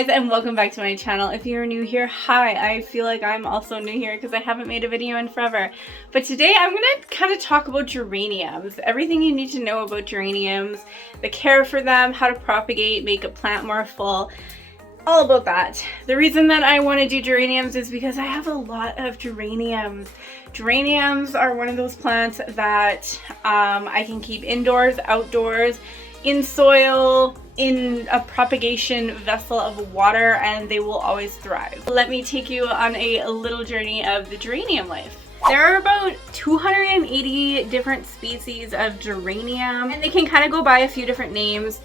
guys, and welcome back to my channel. If you're new here, hi. I feel like I'm also new here because I haven't made a video in forever. But today I'm gonna kind of talk about geraniums. Everything you need to know about geraniums, the care for them, how to propagate, make a plant more full, all about that. The reason that I want to do geraniums is because I have a lot of geraniums. Geraniums are one of those plants that I can keep indoors, outdoors, in soil, in a propagation vessel of water, and they will always thrive. Let me take you on a little journey of the geranium life. There are about 280 different species of geranium, and they can kind of go by a few different names.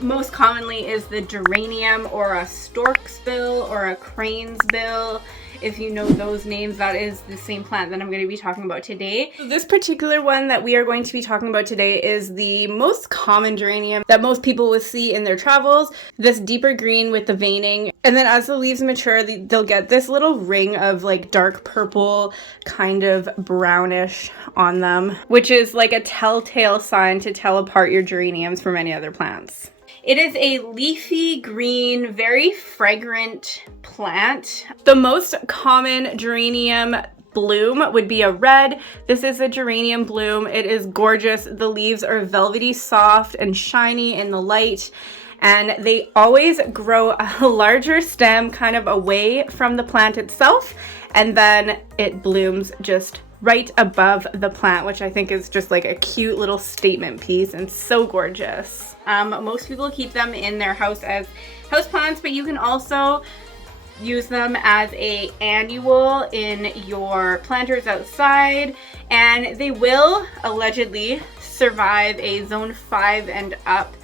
Most commonly is the geranium, or a stork's bill, or a crane's bill. If you know those names, that is the same plant that I'm going to be talking about today. This particular one that we are going to be talking about today is the most common geranium that most people will see in their travels. This deeper green with the veining. And then as the leaves mature, they'll get this little ring of like dark purple, kind of brownish on them, which is like a telltale sign to tell apart your geraniums from any other plants. It is a leafy green, very fragrant plant. The most common geranium bloom would be a red. This is a geranium bloom. It is gorgeous. The leaves are velvety soft and shiny in the light, and they always grow a larger stem kind of away from the plant itself, and then it blooms just right above the plant, which I think is just like a cute little statement piece and so gorgeous. Most people keep them in their house as houseplants, but you can also use them as an annual in your planters outside, and they will allegedly survive a zone 5 and up.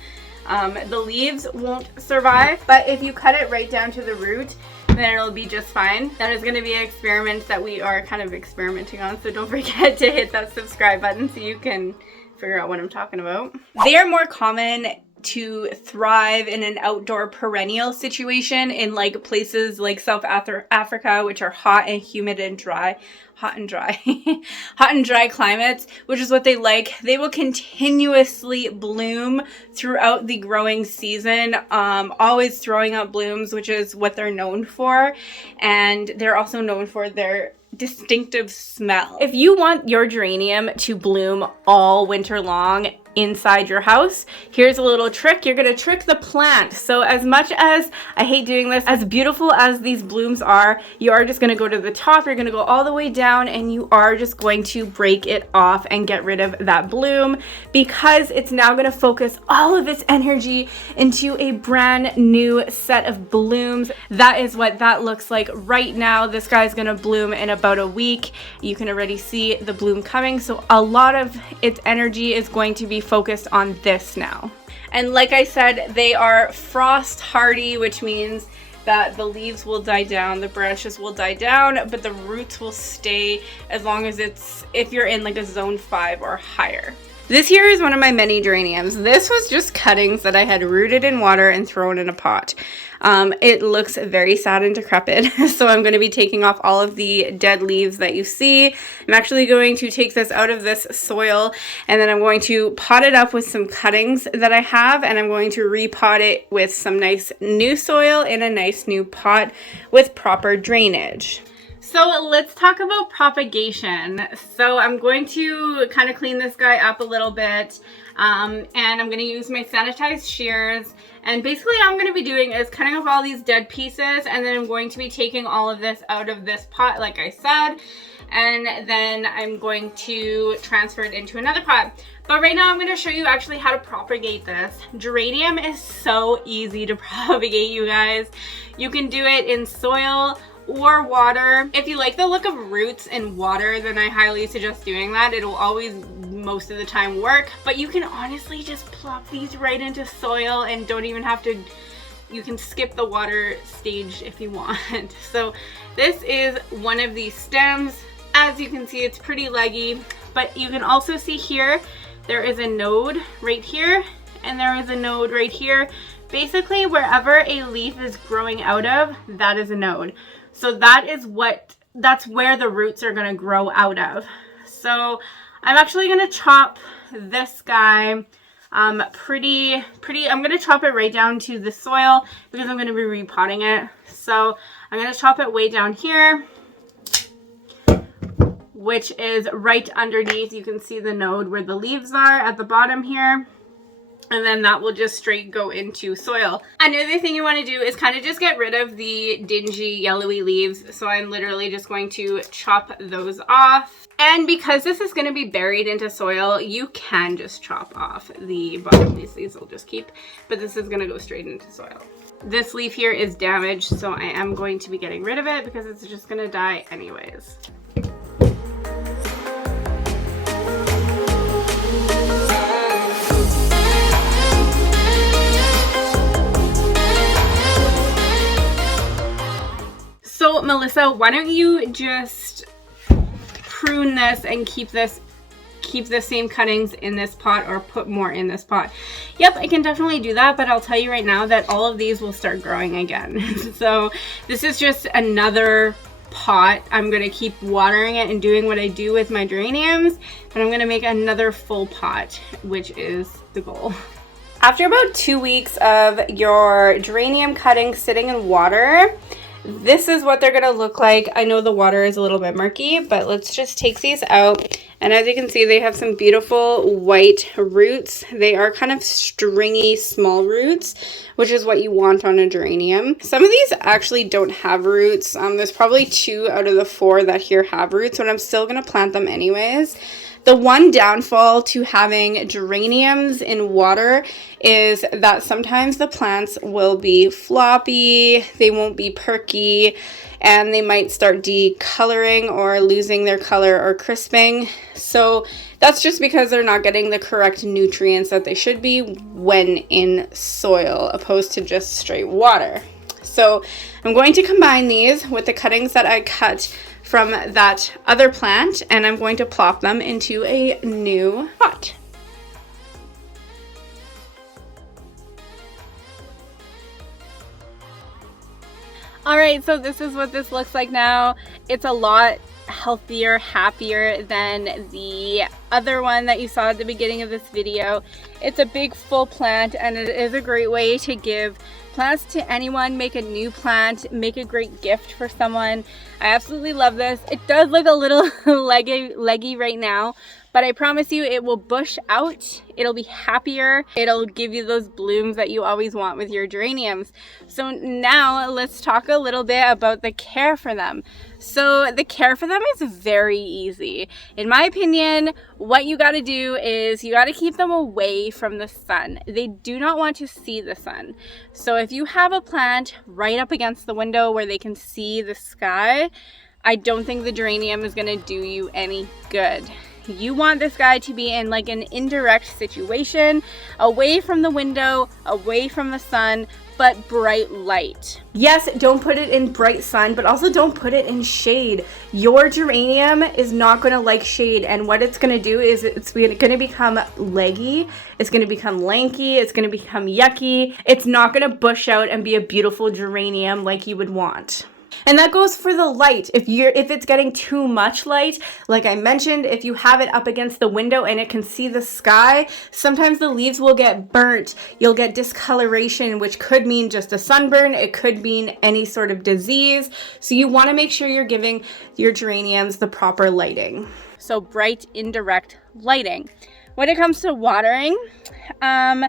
The leaves won't survive, but if you cut it right down to the root, then it'll be just fine. That is going to be an experiment that we are kind of experimenting on, so don't forget to hit that subscribe button so you can figure out what I'm talking about. They are more common to thrive in an outdoor perennial situation in like places like South Africa, which are hot and humid and dry. Hot and dry climates, which is what they like. They will continuously bloom throughout the growing season, always throwing out blooms, which is what they're known for. And they're also known for their distinctive smell. If you want your geranium to bloom all winter long inside your house, here's a little trick. You're gonna trick the plant. So as much as I hate doing this, as beautiful as these blooms are, you are just gonna go to the top, you're gonna go all the way down, and you are just going to break it off and get rid of that bloom, because it's now gonna focus all of its energy into a brand new set of blooms. That is what that looks like right now. This guy's gonna bloom in about a week. You can already see the bloom coming, so a lot of its energy is going to be focused on this now. And like I said, they are frost hardy, which means that the leaves will die down, the branches will die down, but the roots will stay as long as if you're in like a zone 5 or higher. This here is one of my many geraniums. This was just cuttings that I had rooted in water and thrown in a pot. It looks very sad and decrepit, so I'm going to be taking off all of the dead leaves that you see. I'm actually going to take this out of this soil, and then I'm going to pot it up with some cuttings that I have, and I'm going to repot it with some nice new soil in a nice new pot with proper drainage. So let's talk about propagation. So I'm going to kind of clean this guy up a little bit, and I'm going to use my sanitized shears. And basically all I'm going to be doing is cutting off all these dead pieces, and then I'm going to be taking all of this out of this pot, like I said, and then I'm going to transfer it into another pot. But right now I'm going to show you actually how to propagate this. Geranium is so easy to propagate, you guys. You can do it in soil or water. If you like the look of roots in water, then I highly suggest doing that. It'll always, most of the time, work. But you can honestly just plop these right into soil and don't even have to, you can skip the water stage if you want. So this is one of these stems. As you can see, it's pretty leggy, but you can also see here, there is a node right here, and there is a node right here. Basically, wherever a leaf is growing out of, that is a node. So that's where the roots are gonna grow out of. So I'm actually gonna chop this guy pretty, I'm going to chop it right down to the soil because I'm going to be repotting it. So I'm going to chop it way down here, which is right underneath. You can see the node where the leaves are at the bottom here. And then that will just straight go into soil. Another thing you want to do is kind of just get rid of the dingy yellowy leaves. So I'm literally just going to chop those off. And because this is going to be buried into soil, you can just chop off the bottom leaves. These will just keep, but this is going to go straight into soil. This leaf here is damaged, so I am going to be getting rid of it because it's just going to die anyways. So Melissa, why don't you just prune this and keep the same cuttings in this pot, or put more in this pot? Yep, I can definitely do that, but I'll tell you right now that all of these will start growing again. So this is just another pot. I'm going to keep watering it and doing what I do with my geraniums, but I'm going to make another full pot, which is the goal. After about 2 weeks of your geranium cuttings sitting in water, this is what they're going to look like. I know the water is a little bit murky, but let's just take these out. And as you can see, they have some beautiful white roots. They are kind of stringy, small roots, which is what you want on a geranium. Some of these actually don't have roots. There's probably 2 out of the 4 that here have roots, but I'm still going to plant them anyways. The one downfall to having geraniums in water is that sometimes the plants will be floppy, they won't be perky, and they might start decoloring or losing their color or crisping. So that's just because they're not getting the correct nutrients that they should be when in soil, opposed to just straight water. So I'm going to combine these with the cuttings that I cut from that other plant, and I'm going to plop them into a new pot. All right, so this is what this looks like now. It's a lot healthier, happier than the other one that you saw at the beginning of this video. It's a big full plant, and it is a great way to give plants to anyone, make a new plant, make a great gift for someone. I absolutely love this. It does look a little leggy right now, but I promise you it will bush out. It'll be happier. It'll give you those blooms that you always want with your geraniums. So now let's talk a little bit about the care for them. So the care for them is very easy. In my opinion, what you got to do is you got to keep them away from the sun. They do not want to see the sun. So if you have a plant right up against the window where they can see the sky, I don't think the geranium is going to do you any good. You want this guy to be in like an indirect situation, away from the window, away from the sun, but bright light. Yes, don't put it in bright sun, but also don't put it in shade. Your geranium is not going to like shade, and what it's going to do is it's going to become leggy, it's going to become lanky, it's going to become yucky. It's not going to bush out and be a beautiful geranium like you would want. And that goes for the light. If it's getting too much light, like I mentioned, if you have it up against the window and it can see the sky, sometimes the leaves will get burnt. You'll get discoloration, which could mean just a sunburn. It could mean any sort of disease. So you want to make sure you're giving your geraniums the proper lighting. So bright, indirect lighting. When it comes to watering, I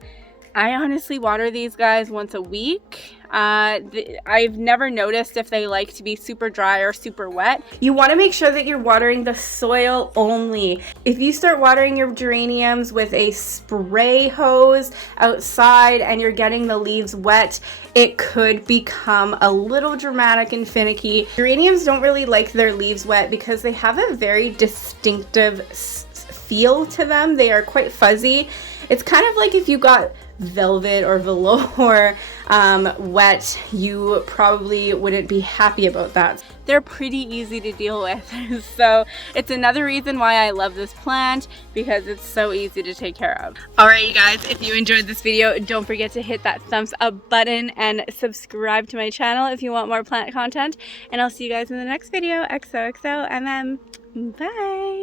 honestly water these guys once a week. I've never noticed if they like to be super dry or super wet. You want to make sure that you're watering the soil only. If you start watering your geraniums with a spray hose outside and you're getting the leaves wet, it could become a little dramatic and finicky. Geraniums don't really like their leaves wet because they have a very distinctive feel to them. They are quite fuzzy. It's kind of like if you got velvet or velour wet, you probably wouldn't be happy about that. They're pretty easy to deal with. So it's another reason why I love this plant, because it's so easy to take care of. Alright you guys, if you enjoyed this video, don't forget to hit that thumbs up button and subscribe to my channel if you want more plant content. And I'll see you guys in the next video. XOXO, bye!